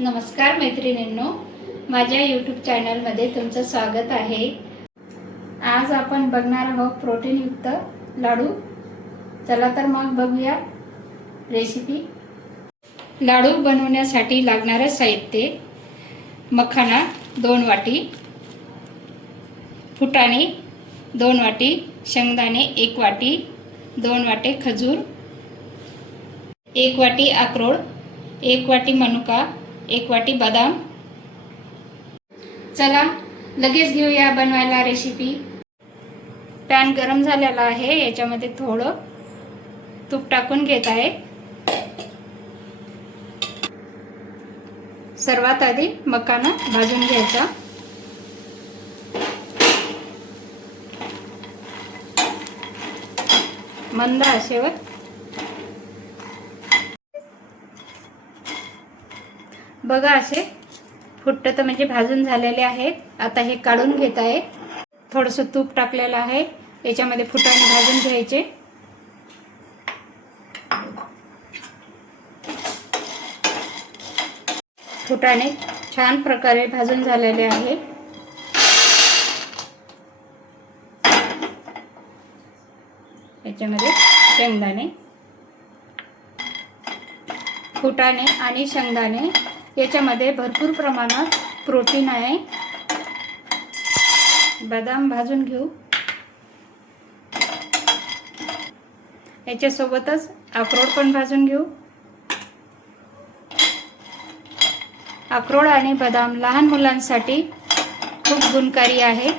नमस्कार मैत्रिणींनो, माझ्या यूट्यूब चॅनलमध्ये तुमचं स्वागत आहे। आज आपण बघणार आहोत प्रोटीनयुक्त लाडू। चला तर मग बघूया रेसिपी। लाडू बनवण्यासाठी लागणारे साहित्य: मखाना 2 वाटी, फुटाणे 2 वाटी, शेंगदाणे 1 वाटी, 2 वाटे खजूर, 1 वाटी अक्रोड, 1 वाटी मनुका, 1 वाटी बदाम। चला लगेच घेऊया बनवायला रेसिपी। पॅन गरम झालेला आहे, याच्यामध्ये थोडं तूप टाकून घेत आहे। सर्वात आधी मखाना भाजून घ्यायचा। मंद आचेवर बघा, असे फुटत म्हणजे भाजून झालेले आहेत। आता हे काढून घेत आहे। थोडंसं तूप टाकलेलं आहे, याच्यामध्ये फुटाणे भाजून घ्यायचे। फुटाणे छान प्रकारे भाजून झालेले आहे। याच्यामध्ये शेंगदाणे, फुटाणे आणि शेंगदाणे याच्यामध्ये भरपूर प्रमाणात प्रोटीन आहे। बदाम भाजून घेऊ। याच्यासोबतच अक्रोड पण भाजून घेऊ। अक्रोड आणि बदाम लहान मुलांसाठी खूप गुणकारी आहे।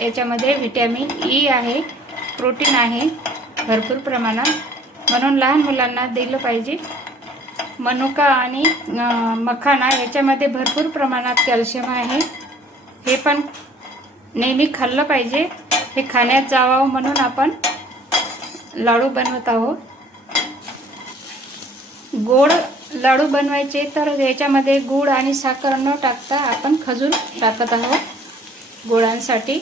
याच्यामध्ये व्हिटॅमिन ई आहे, प्रोटीन आहे भरपूर प्रमाणात, म्हणून लहान मुलांना दिलं पाहिजे। मनुका आणि मखाना याच्यामध्ये भरपूर प्रमाणात कॅल्शियम आहे। हे पण नेहमी खाल्लं पाहिजे। हे खाण्यात जावं म्हणून आपण लाडू बनवत आहोत। गोड लाडू बनवायचे तर याच्यामध्ये गूळ आणि साखर न टाकता आपण खजूर टाकत आहोत गोडांसाठी।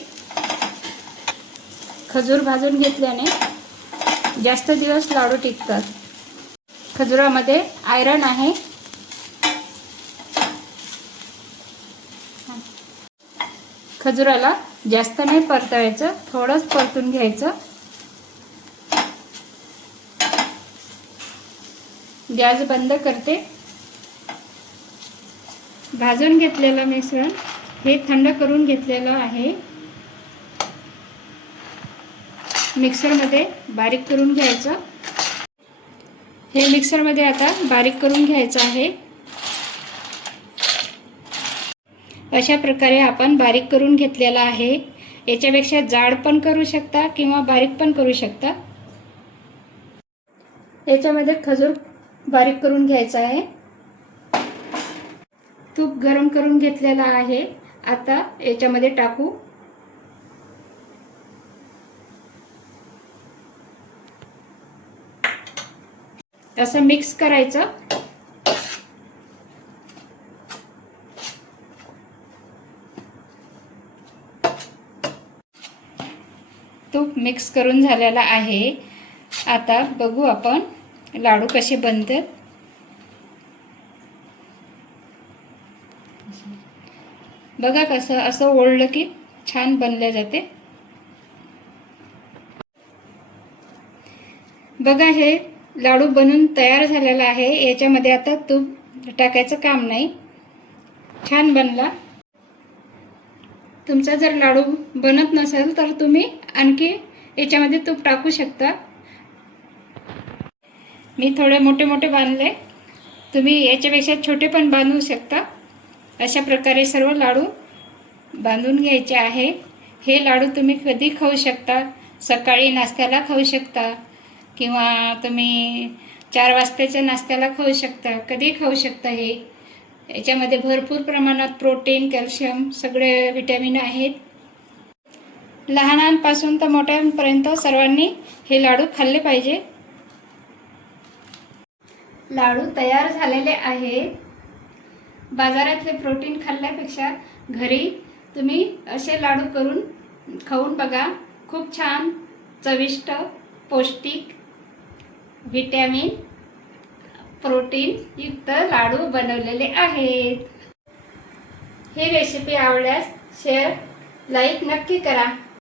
खजूर भाजून घेतल्याने जास्त दिवस लाडू टिकतात। खजुरामध्ये आयरन आहे। खजुराला जास्त नाही परतायचं, थोडंच परतून घ्यायचं। गॅस बंद करते। भाजून घेतलेलं मिश्रण हे थंड करून घेतलेलं आहे। मिक्सरमध्ये बारीक करून घ्यायचं। हे मिक्सरमध्ये आता बारीक करून घ्यायचं आहे। अशा प्रकारे आपण बारीक करून घेतलेला आहे। याच्यापेक्षा जाड पण करू शकता किंवा बारीक पण करू शकता। याच्यामध्ये खजूर बारीक करून घ्यायचा आहे। तूप गरम करून घेतलेला आहे, आता याच्यामध्ये टाकू। असं मिक्स करायचं। तूप मिक्स करून झालेला आहे। आता बघू आपण लाडू कसे बनतात। बघा कसं असं ओढलं की छान बनले जाते। बघा, हे लाडू बनून तयार झालेला आहे। याच्यामध्ये आता तूप टाकायचं काम नाही, छान बनला। तुमचा जर लाडू बनत नसेल तर तुम्ही आणखी याच्यामध्ये तूप टाकू शकता। मी थोडे मोठे मोठे बांधले, तुम्ही याच्यापेक्षा छोटे पण बांधू शकता। अशा प्रकारे सर्व लाडू बांधून घ्यायचे आहे। हे लाडू तुम्ही कधी खाऊ शकता, सकाळी नाश्त्याला खाऊ शकता किंवा तुम्ही 4 वाजताच्या नाश्त्याला खाऊ शकता, कधी खाऊ शकता। हे याच्यामध्ये भरपूर प्रमाणात प्रोटीन, कॅल्शियम सगळे व्हिटॅमिन आहेत। लहानांपासून तर मोठ्यांपर्यंत सर्वांनी हे लाडू खाल्ले पाहिजे। लाडू तयार झालेले आहेत। बाजारातले प्रोटीन खाल्ल्यापेक्षा घरी तुम्ही असे लाडू करून खाऊन बघा। खूप छान, चविष्ट, पौष्टिक, व्हिटॅमिन प्रोटीन युक्त लाडू बनवलेले आहेत। ही रेसिपी आवडल्यास शेअर लाईक नक्की करा।